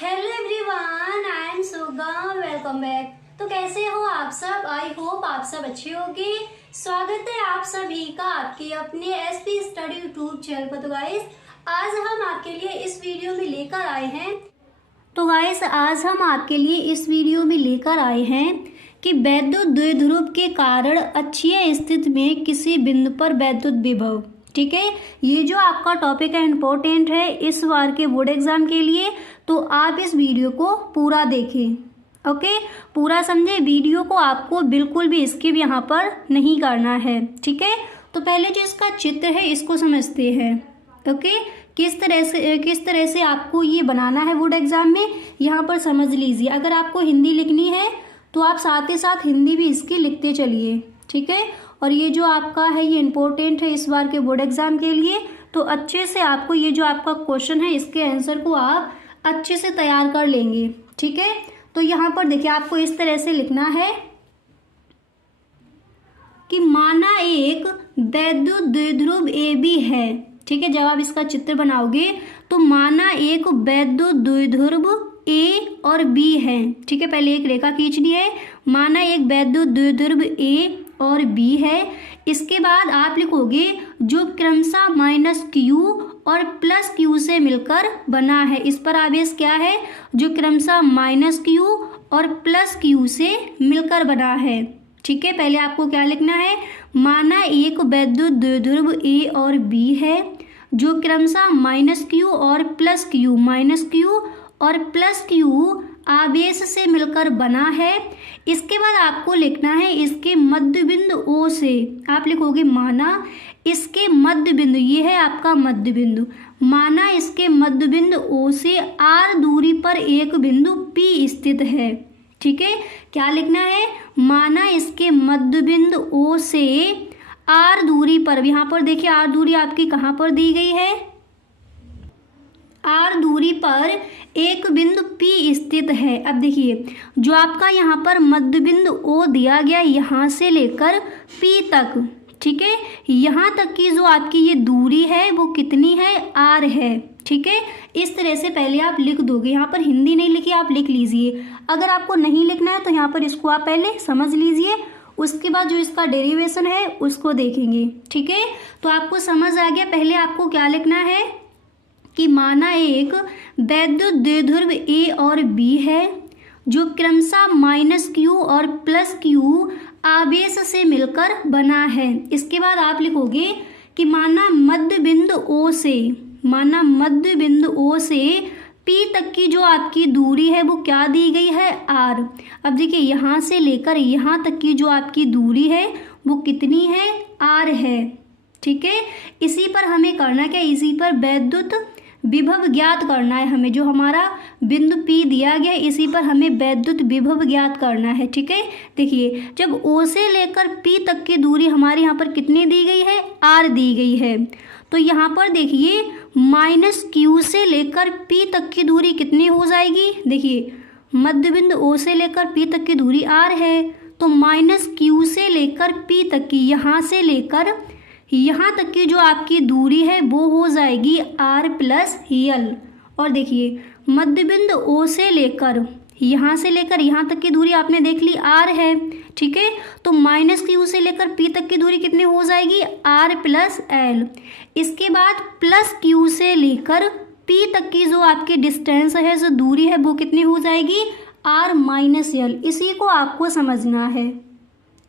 Hello everyone, I am Suga. Welcome back. तो कैसे हो आप सब? आई होप आप सब अच्छे होंगे। स्वागत है आप सभी का आपके अपने एसपी स्टडी यूट्यूब चैनल पर। तो गाइस, आज हम आपके लिए इस वीडियो में लेकर आए हैं कि वैद्युत द्विध्रुव के कारण अक्षीय स्थिति में किसी बिंदु पर वैद्युत विभव। ठीक है, ये जो आपका टॉपिक है इम्पोर्टेंट है इस बार के बोर्ड एग्जाम के लिए, तो आप इस वीडियो को पूरा देखें। ओके, पूरा समझे। वीडियो को आपको बिल्कुल भी स्किप यहाँ पर नहीं करना है। ठीक है, तो पहले जो इसका चित्र है इसको समझते हैं। ओके, किस तरह से आपको ये बनाना है बोर्ड एग्जाम में, यहाँ पर समझ लीजिए। अगर आपको हिंदी लिखनी है तो आप साथ ही साथ हिंदी भी इसकी लिखते चलिए। ठीक है, और ये जो आपका है ये इम्पोर्टेंट है इस बार के बोर्ड एग्जाम के लिए, तो अच्छे से आपको ये जो आपका क्वेश्चन है इसके आंसर को आप अच्छे से तैयार कर लेंगे। ठीक है, तो यहाँ पर देखिए आपको इस तरह से लिखना है कि माना एक वैद्युत द्विध्रुव AB है। ठीक है, जब आप इसका चित्र बनाओगे तो माना एक वैद्युत द्विध्रुव A और B है। ठीक है, पहले एक रेखा खींचनी है। माना एक वैद्युत द्विध्रुव A और B है। इसके बाद आप लिखोगे जो क्रमशः -Q और +Q से मिलकर बना है। इस पर आवेश क्या है? जो क्रमशः -Q और +Q से मिलकर बना है। ठीक है, पहले आपको क्या लिखना है? माना एक वैद्युत द्विध्रुव A और B है जो क्रमशः -Q और +Q आवेश से मिलकर बना है। इसके बाद आपको लिखना है इसके मध्य बिंदु O से। आप लिखोगे माना इसके मध्य बिंदु, ये है आपका मध्य बिंदु। माना इसके मध्य बिंदु O से R दूरी पर एक बिंदु P स्थित है। ठीक है, क्या लिखना है? माना इसके मध्य बिंदु O से R दूरी पर, यहाँ पर देखिए R दूरी आपकी कहाँ पर दी गई है? R दूरी पर एक बिंदु P स्थित है। अब देखिए जो आपका यहाँ पर मध्य बिंदु O दिया गया, यहाँ से लेकर P तक, ठीक है, यहाँ तक की जो आपकी ये दूरी है वो कितनी है? R है। ठीक है, इस तरह से पहले आप लिख दोगे। यहाँ पर हिंदी नहीं लिखी, आप लिख लीजिए। अगर आपको नहीं लिखना है तो यहाँ पर इसको आप पहले समझ लीजिए, उसके बाद जो इसका डेरिवेशन है उसको देखेंगे। ठीक है, तो आपको समझ आ गया। पहले आपको क्या लिखना है कि माना एक वैद्युत द्विध्रुव A और B है जो क्रमशः -Q और +Q आवेश से मिलकर बना है। इसके बाद आप लिखोगे कि माना मध्य बिंदु O से P तक की जो आपकी दूरी है वो क्या दी गई है? R। अब देखिए यहाँ से लेकर यहाँ तक की जो आपकी दूरी है वो कितनी है? R है। ठीक है, इसी पर हमें करना क्या? इसी पर वैद्युत विभव ज्ञात करना है हमें। जो हमारा बिंदु P दिया गया इसी पर हमें वैद्युत विभव ज्ञात करना है। ठीक है, देखिए जब O से लेकर P तक की दूरी हमारे यहाँ पर कितनी दी गई है? R दी गई है। तो यहाँ पर देखिए -Q से लेकर P तक की दूरी कितनी हो जाएगी? देखिए मध्य बिंदु O से लेकर P तक की दूरी R है, तो -Q से लेकर P तक की, यहाँ से लेकर यहाँ तक की जो आपकी दूरी है वो हो जाएगी R + L। और देखिए मध्य बिंदु O से लेकर यहाँ तक की दूरी आपने देख ली R है। ठीक है, तो -Q से लेकर P तक की दूरी कितनी हो जाएगी? R + L। इसके बाद +Q से लेकर P तक की जो आपकी डिस्टेंस है, जो दूरी है वो कितनी हो जाएगी? R - L। इसी को आपको समझना है।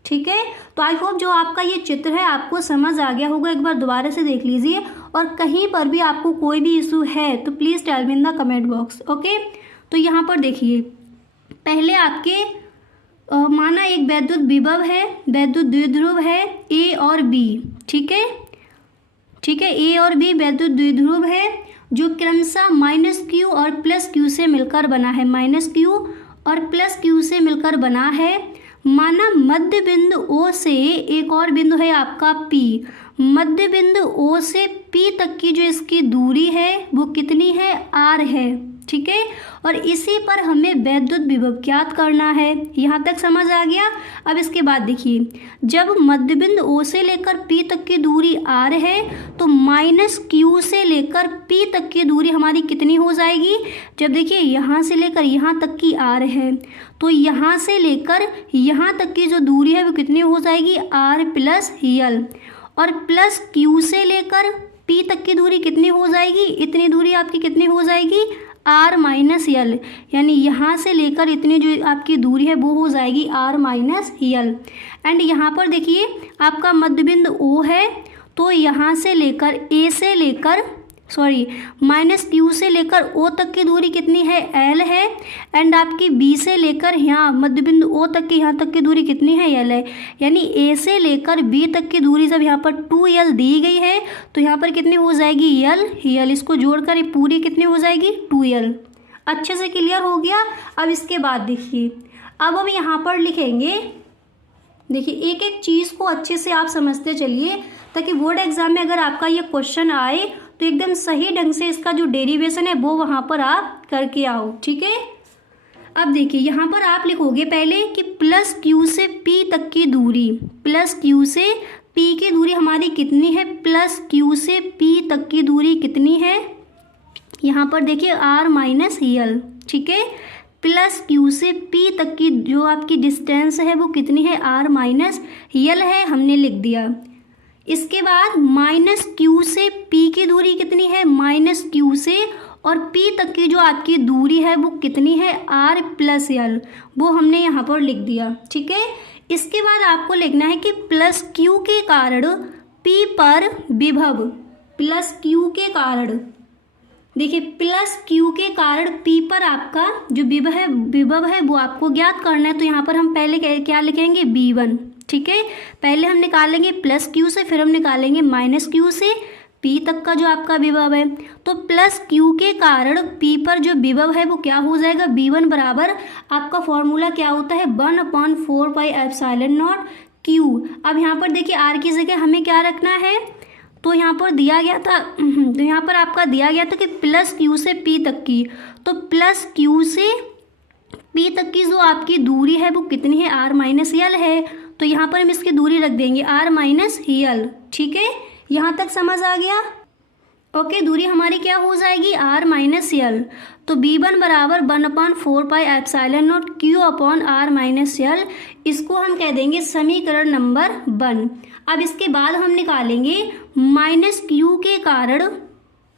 ठीक है, तो आई होप जो आपका ये चित्र है आपको समझ आ गया होगा। एक बार दोबारा से देख लीजिए, और कहीं पर भी आपको कोई भी इशू है तो please tell me in the comment box. Okay, तो यहाँ पर देखिए पहले आपके माना एक वैद्युत विभव है, वैद्युत द्विध्रुव है A और B। ठीक है, A और B वैद्युत द्विध्रुव है जो क्रमशः -Q और +Q से मिलकर बना है। -Q और +Q से मिलकर बना है। माना मध्य बिंदु O से एक और बिंदु है आपका P। मध्य बिंदु O से P तक की जो इसकी दूरी है वो कितनी है? R है। ठीक है। और इसी पर हमें वैद्युत विभव ज्ञात करना है। यहाँ तक समझ आ गया। अब इसके बाद देखिए, जब मध्यबिंदु O से लेकर P तक की दूरी R है तो -Q से लेकर P तक की दूरी हमारी कितनी हो जाएगी। जब देखिए यहाँ से लेकर यहाँ तक की R है तो यहाँ से लेकर यहाँ तक की जो दूरी है वो कितनी हो जाएगी, R + L। और प्लस Q से लेकर P तक की दूरी कितनी हो जाएगी, इतनी दूरी आपकी कितनी हो जाएगी, R - L। यानी यहाँ से लेकर इतनी जो आपकी दूरी है वो हो जाएगी R - L। एंड यहाँ पर देखिए आपका मध्यबिंदु O है तो यहाँ से लेकर A से लेकर -Q से लेकर O तक की दूरी कितनी है, L है। एंड आपकी B से लेकर यहाँ मध्यबिंदु O तक की यहाँ तक की दूरी कितनी है, L है। यानी A से लेकर B तक की दूरी जब यहाँ पर 2L दी गई है तो यहाँ पर कितनी हो जाएगी, L। इसको जोड़कर ये पूरी कितनी हो जाएगी, 2L। अच्छे से क्लियर हो गया। अब इसके बाद देखिए, अब हम यहाँ पर लिखेंगे, देखिए एक एक चीज़ को अच्छे से आप समझते चलिए ताकि बोर्ड एग्जाम में अगर आपका ये क्वेश्चन आए तो एकदम सही ढंग से इसका जो डेरिवेशन है वो वहाँ पर आप करके आओ, ठीक है। अब देखिए यहाँ पर आप लिखोगे पहले कि +Q से P तक की दूरी, +Q से P की दूरी हमारी कितनी है, +Q से P तक की दूरी कितनी है, यहाँ पर देखिए R - L, ठीक है। +Q से P तक की जो आपकी डिस्टेंस है वो कितनी है, R - L है, हमने लिख दिया। इसके बाद -Q से P की दूरी कितनी है, -Q से और P तक की जो आपकी दूरी है वो कितनी है, R + L, वो हमने यहाँ पर लिख दिया, ठीक है। इसके बाद आपको लिखना है कि +Q के कारण P पर विभव, +Q के कारण देखिए +Q के कारण P पर आपका जो विभव है वो आपको ज्ञात करना है। तो यहाँ पर हम पहले क्या लिखेंगे, V1, ठीक है। पहले हम निकालेंगे +Q से, फिर हम निकालेंगे -Q से P तक का जो आपका विभव है। तो +Q के कारण P पर जो विभव है वो क्या हो जाएगा, V1 बराबर आपका फॉर्मूला क्या होता है, 1/4πε0 Q। अब यहाँ पर देखिए R की जगह हमें क्या रखना है, तो यहाँ पर दिया गया था, तो यहाँ पर आपका दिया गया था कि +Q से P तक की, तो +Q से P तक की जो आपकी दूरी है वो कितनी है, R - L है। तो यहाँ पर हम इसकी दूरी रख देंगे R - L, ठीक है। यहाँ तक समझ आ गया। ओके, दूरी हमारी क्या हो जाएगी, R - L। तो V1 बराबर 1/4πε0 Q/R - L, इसको हम कह देंगे समीकरण नंबर 1। अब इसके बाद हम निकालेंगे -Q के कारण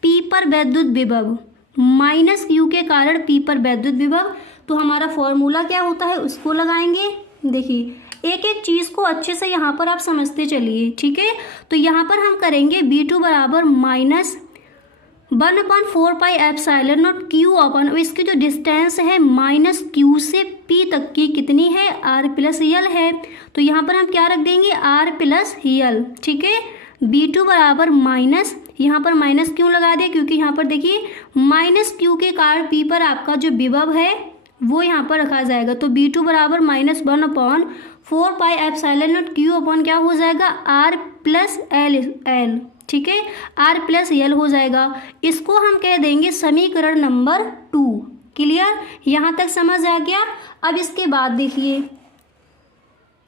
P पर वैद्युत विभव, -Q के कारण P पर वैद्युत विभव। तो हमारा फॉर्मूला क्या होता है उसको लगाएंगे। देखिए एक एक चीज़ को अच्छे से यहाँ पर आप समझते चलिए, ठीक है। तो यहाँ पर हम करेंगे V2 बराबर -1/4πε0 Q/, इसकी जो डिस्टेंस है -Q से P तक की कितनी है, R + L है। तो यहाँ पर हम क्या रख देंगे, R + L, ठीक है। V2 बराबर माइनस, यहाँ पर माइनस क्यों लगा दिया, क्योंकि यहाँ पर देखिए -Q के कारण P पर आपका जो विभव है वो यहाँ पर रखा जाएगा। तो V2 बराबर -1/4πε0 Q/ क्या हो जाएगा, R + L, ठीक है, R + L हो जाएगा। इसको हम कह देंगे समीकरण नंबर 2। क्लियर, यहाँ तक समझ आ गया। अब इसके बाद देखिए,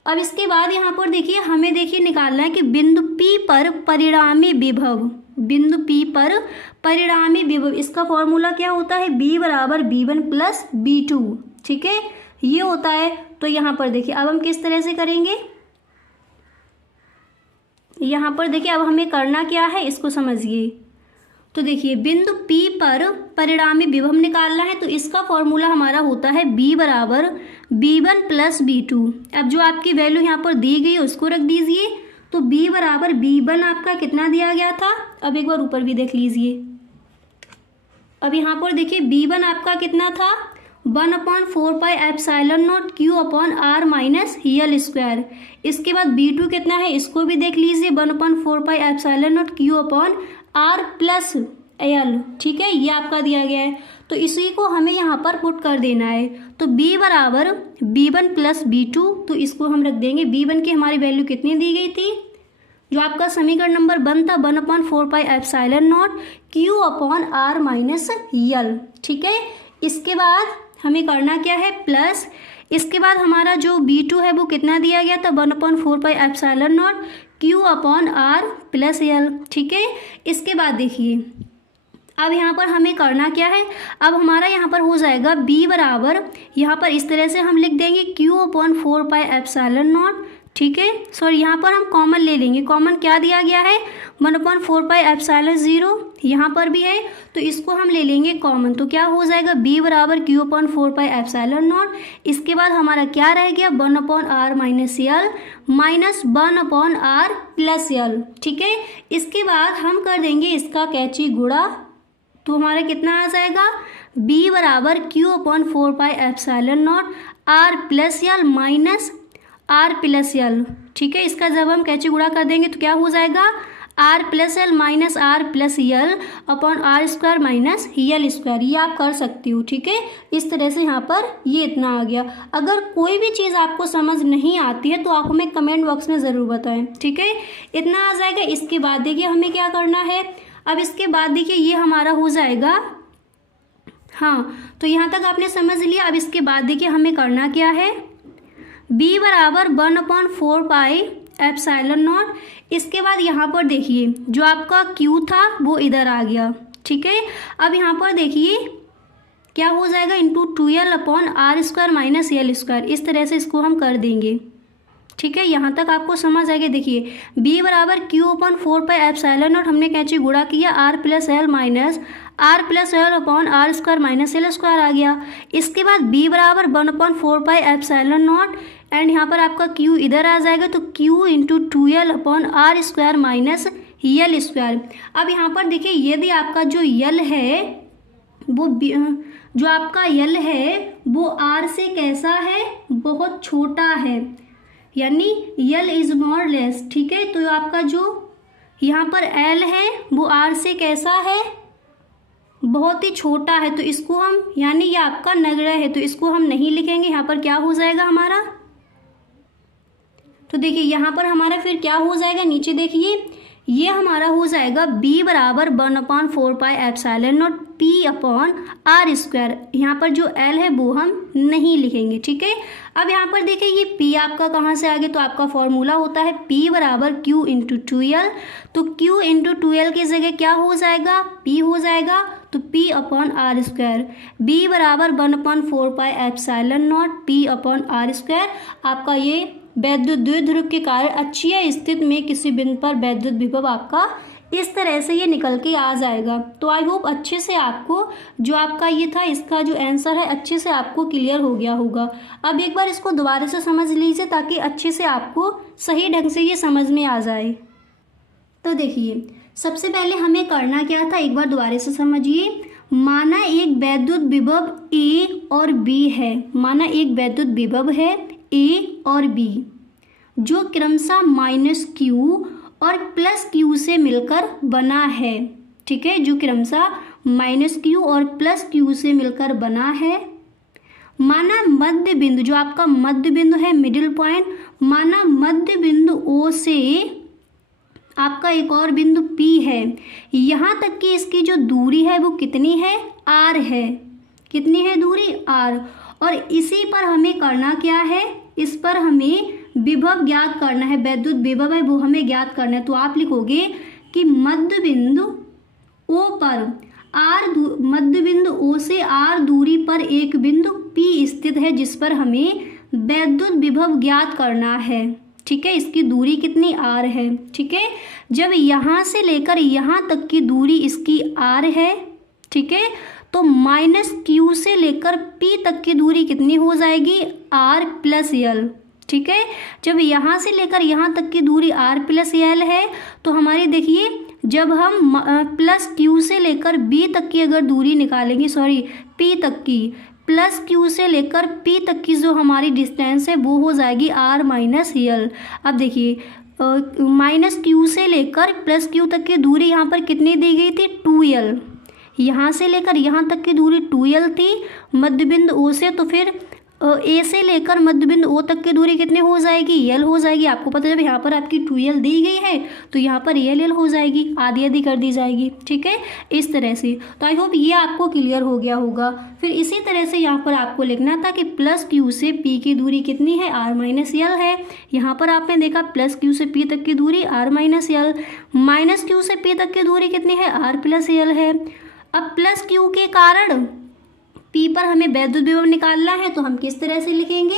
अब इसके बाद यहाँ पर देखिए हमें देखिए निकालना है कि बिंदु P पर परिणामी विभव, बिंदु P पर परिणामी विभव, इसका फॉर्मूला क्या होता है, B बराबर V1 + B2, ठीक है, ये होता है। तो यहाँ पर देखिए अब हम किस तरह से करेंगे, यहाँ पर देखिए अब हमें करना क्या है इसको समझिए। तो देखिए बिंदु P पर परिणामी विभव निकालना है, तो इसका फॉर्मूला हमारा होता है B बराबर V1 + B2। अब जो आपकी वैल्यू यहाँ पर दी गई है उसको रख दीजिए। तो B बराबर V1 आपका कितना दिया गया था, अब एक बार ऊपर भी देख लीजिए। अब यहाँ पर देखिए B1 आपका कितना था, 1/4πε0 Q/R - L²। इसके बाद B2 कितना है इसको भी देख लीजिए, 1/4πε0 Q/R + L, ठीक है, ये आपका दिया गया है। तो इसी को हमें यहाँ पर पुट कर देना है। तो B बराबर V1 + B2, तो इसको हम रख देंगे। B1 की हमारी वैल्यू कितनी दी गई थी, जो आपका समीकरण नंबर 1 था 1/4πε0 Q/r-L, ठीक है। इसके बाद हमें करना क्या है, प्लस इसके बाद हमारा जो B2 है वो कितना दिया गया था 1/4πε0 Q/r+L, ठीक है। इसके बाद देखिए अब यहाँ पर हमें करना क्या है, अब हमारा यहाँ पर हो जाएगा B बराबर, यहाँ पर इस तरह से हम लिख देंगे Q/4πε0, ठीक है। सॉरी यहाँ पर हम कॉमन ले लेंगे, कॉमन क्या दिया गया है 1/4πε0, यहाँ पर भी है तो इसको हम ले लेंगे कॉमन, तो क्या हो जाएगा B बराबर Q/4πε0। इसके बाद हमारा क्या रह गया 1/r-L माइनस 1/r+L, ठीक है। इसके बाद हम कर देंगे इसका कैची गुणा, तो हमारा कितना आ जाएगा B बराबर Q/4πε0 r+L माइनस r+L, ठीक है। इसका जब हम कैची गुणा कर देंगे तो क्या हो जाएगा r+L minus r+L upon r² minus L², ये आप कर सकती हो, ठीक है। इस तरह से यहाँ पर ये इतना आ गया। अगर कोई भी चीज़ आपको समझ नहीं आती है तो आप हमें कमेंट बॉक्स में ज़रूर बताएं, ठीक है। इतना आ जाएगा। इसके बाद देखिए हमें क्या करना है, अब इसके बाद देखिए ये हमारा हो जाएगा, हाँ तो यहाँ तक आपने समझ लिया। अब इसके बाद देखिए हमें करना क्या है, B बराबर 1/4πε0। इसके बाद यहाँ पर देखिए जो आपका Q था वो इधर आ गया, ठीक है। अब यहाँ पर देखिए क्या हो जाएगा इंटू 2L/r² माइनस L², इस तरह से इसको हम कर देंगे, ठीक है। यहाँ तक आपको समझ आएगा। देखिए B बराबर Q/4πε0 हमने कैसे गुणा किया r+L minus r+L upon r² minus L² आ गया। इसके बाद B बराबर 1/4πε0 एंड यहाँ पर आपका Q इधर आ जाएगा तो Q into 2L upon r² minus L²। अब यहाँ पर देखिए यदि आपका जो L है वो जो आपका L है वो R से कैसा है, बहुत छोटा है, यानी L इज मोर लेस, ठीक है। तो आपका जो यहाँ पर L है वो R से कैसा है, बहुत ही छोटा है, तो इसको हम यानी ये आपका नगण्य है तो इसको हम नहीं लिखेंगे। यहाँ पर क्या हो जाएगा हमारा, तो देखिए यहाँ पर हमारा फिर क्या हो जाएगा, नीचे देखिए ये हमारा हो जाएगा B बराबर 1/4πε0 P/r²। यहाँ पर जो L है वो हम नहीं लिखेंगे, ठीक है। अब यहाँ पर देखिए ये P आपका कहाँ से आ गया, तो आपका फॉर्मूला होता है P बराबर Q इंटू 2L, तो Q इंटू 2L की जगह क्या हो जाएगा P हो जाएगा, तो P/r²। B बराबर 1/4πε0 P/r²। आपका ये वैद्युत द्विध्रुव के कारण अक्षीय स्थिति में किसी बिंदु पर वैद्युत विभव आपका इस तरह से ये निकल के आ जाएगा। तो आई होप अच्छे से आपको जो आपका ये था इसका जो आंसर है अच्छे से आपको क्लियर हो गया होगा। अब एक बार इसको दोबारा से समझ लीजिए ताकि अच्छे से आपको सही ढंग से ये समझ में आ जाए। तो देखिए सबसे पहले हमें करना क्या था, एक बार दोबारा से समझिए। माना एक वैद्युत विभव A और B है, माना एक वैद्युत विभव है A और B जो क्रमशः -Q और +Q से मिलकर बना है, ठीक है, जो क्रमशः -Q और +Q से मिलकर बना है। माना मध्य बिंदु जो आपका मध्य बिंदु है मिडिल पॉइंट, माना मध्य बिंदु O से आपका एक और बिंदु P है, यहाँ तक कि इसकी जो दूरी है वो कितनी है R है, कितनी है दूरी R। और इसी पर हमें करना क्या है, इस पर हमें विभव ज्ञात करना है, वैद्युत विभव है वो हमें ज्ञात करना है। तो आप लिखोगे कि मध्य बिंदु O पर मध्य बिंदु O से R दूरी पर एक बिंदु P स्थित है जिस पर हमें वैद्युत विभव ज्ञात करना है, ठीक है। इसकी दूरी कितनी R है, ठीक है। जब यहाँ से लेकर यहाँ तक की दूरी इसकी R है, ठीक है, तो -Q से लेकर P तक की दूरी कितनी हो जाएगी R+L, ठीक है। जब यहाँ से लेकर यहाँ तक की दूरी R+L है तो हमारी देखिए जब हम +Q से लेकर B तक की अगर दूरी निकालेंगे, सॉरी P तक की, +Q से लेकर P तक की जो हमारी डिस्टेंस है वो हो जाएगी R-L। अब देखिए -Q से लेकर +Q तक की दूरी यहाँ पर कितनी दी गई थी 2L, यहाँ से लेकर यहाँ तक की दूरी 2L थी मध्य बिंदु O से, तो फिर ए से लेकर मध्य बिंदु ओ तक की दूरी कितनी हो जाएगी, यल हो जाएगी। आपको पता है जब यहाँ पर आपकी 2l दी गई है तो यहाँ पर यल हो जाएगी, आधी आधी कर दी जाएगी। ठीक है, इस तरह से। तो आई होप ये आपको क्लियर हो गया होगा। फिर इसी तरह से यहाँ पर आपको लिखना था कि प्लस क्यू से पी की दूरी कितनी है, r माइनस यल है। यहाँ पर आपने देखा प्लस क्यू से पी तक की दूरी r माइनस यल, माइनस क्यू से पी तक की दूरी कितनी है, r प्लस यल है। अब प्लस क्यू के कारण P पर हमें वैद्युत विभव निकालना है, तो हम किस तरह से लिखेंगे,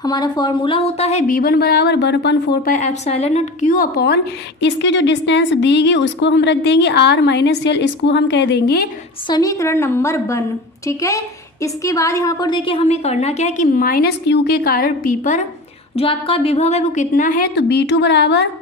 हमारा फॉर्मूला होता है V1 बराबर 1/4 pi epsilon not Q upon इसके जो डिस्टेंस दी गई उसको हम रख देंगे r माइनस यल, इसको हम कह देंगे समीकरण नंबर 1। ठीक है, इसके बाद यहाँ पर देखिए हमें करना क्या है कि माइनस Q के कारण P पर जो आपका विभव है वो कितना है, तो V2 बराबर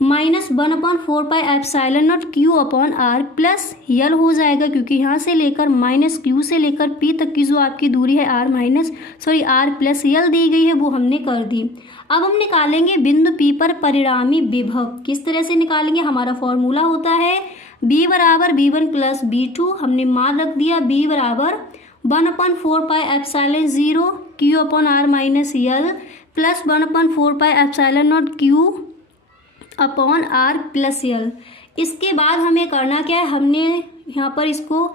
-1/4 pi epsilon not Q upon r plus यल हो जाएगा, क्योंकि यहाँ से लेकर माइनस Q से लेकर P तक की जो आपकी दूरी है r प्लस यल दी गई है वो हमने कर दी। अब हम निकालेंगे बिंदु P पर परिणामी विभव। किस तरह से निकालेंगे, हमारा फॉर्मूला होता है B बराबर B1 प्लस B2, हमने मान रख दिया B बराबर 1/4 pi epsilon 0 Q upon r minus L plus 1/4 pi epsilon not Q upon r plus यल। इसके बाद हमें करना क्या है, हमने यहाँ पर इसको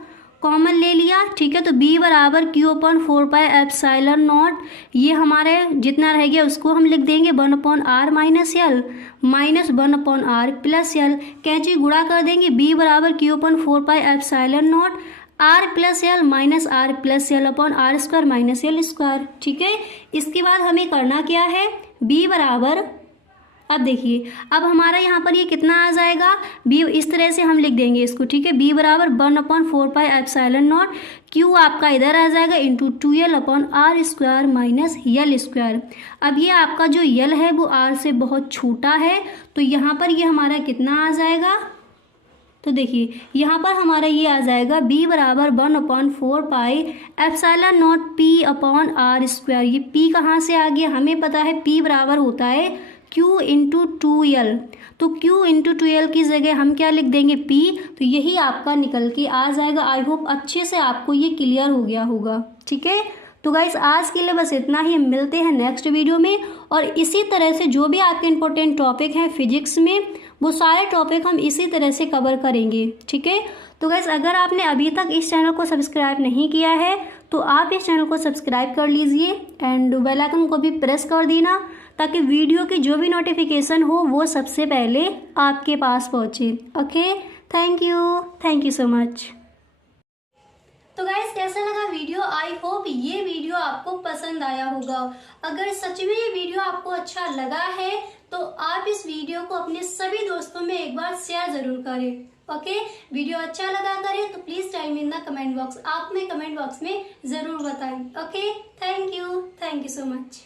कॉमन ले लिया। ठीक है, तो b बराबर q upon 4 pi epsilon not, ये हमारे जितना रह गया उसको हम लिख देंगे 1/r माइनस यल माइनस 1/r प्लस यल। कैंची गुणा कर देंगे, b बराबर q upon 4 pi epsilon not r plus L minus r plus L upon r square minus L square. ठीक है, इसके बाद हमें करना क्या है, b बराबर, अब देखिए अब हमारा यहाँ पर ये कितना आ जाएगा, b इस तरह से हम लिख देंगे इसको। ठीक है, b बराबर 1/4 पाई एप्सिलॉन नॉट q आपका इधर आ जाएगा into 2l upon r square minus यल स्क्वायर। अब ये आपका जो यल है वो r से बहुत छोटा है, तो यहाँ पर ये हमारा कितना आ जाएगा, तो देखिए यहाँ पर हमारा ये आ जाएगा b बराबर 1/4 pi epsilon not p upon r square. ये p कहाँ से आ गया, हमें पता है p बराबर होता है q इंटू 2l, तो q इंटू 2l की जगह हम क्या लिख देंगे p, तो यही आपका निकल के आ जाएगा। आई होप अच्छे से आपको ये क्लियर हो गया होगा। ठीक है, तो गाइस आज के लिए बस इतना ही, हम मिलते हैं नेक्स्ट वीडियो में। और इसी तरह से जो भी आपके इंपॉर्टेंट टॉपिक हैं फिजिक्स में वो सारे टॉपिक हम इसी तरह से कवर करेंगे। ठीक है, तो गाइस अगर आपने अभी तक इस चैनल को सब्सक्राइब नहीं किया है तो आप इस चैनल को सब्सक्राइब कर लीजिए एंड बेल आइकन को भी प्रेस कर देना, ताकि वीडियो की जो भी नोटिफिकेशन हो वो सबसे पहले आपके पास पहुँचे। Okay, thank you so much. तो गाइस कैसा लगा वीडियो, आई होप ये वीडियो आपको पसंद आया होगा। अगर सच में ये वीडियो आपको अच्छा लगा है तो आप इस वीडियो को अपने सभी दोस्तों में एक बार शेयर जरूर करें। ओके, वीडियो अच्छा लगा करें तो please time in the comment box, आप में कमेंट बॉक्स में जरूर बताएं। Okay, thank you so much.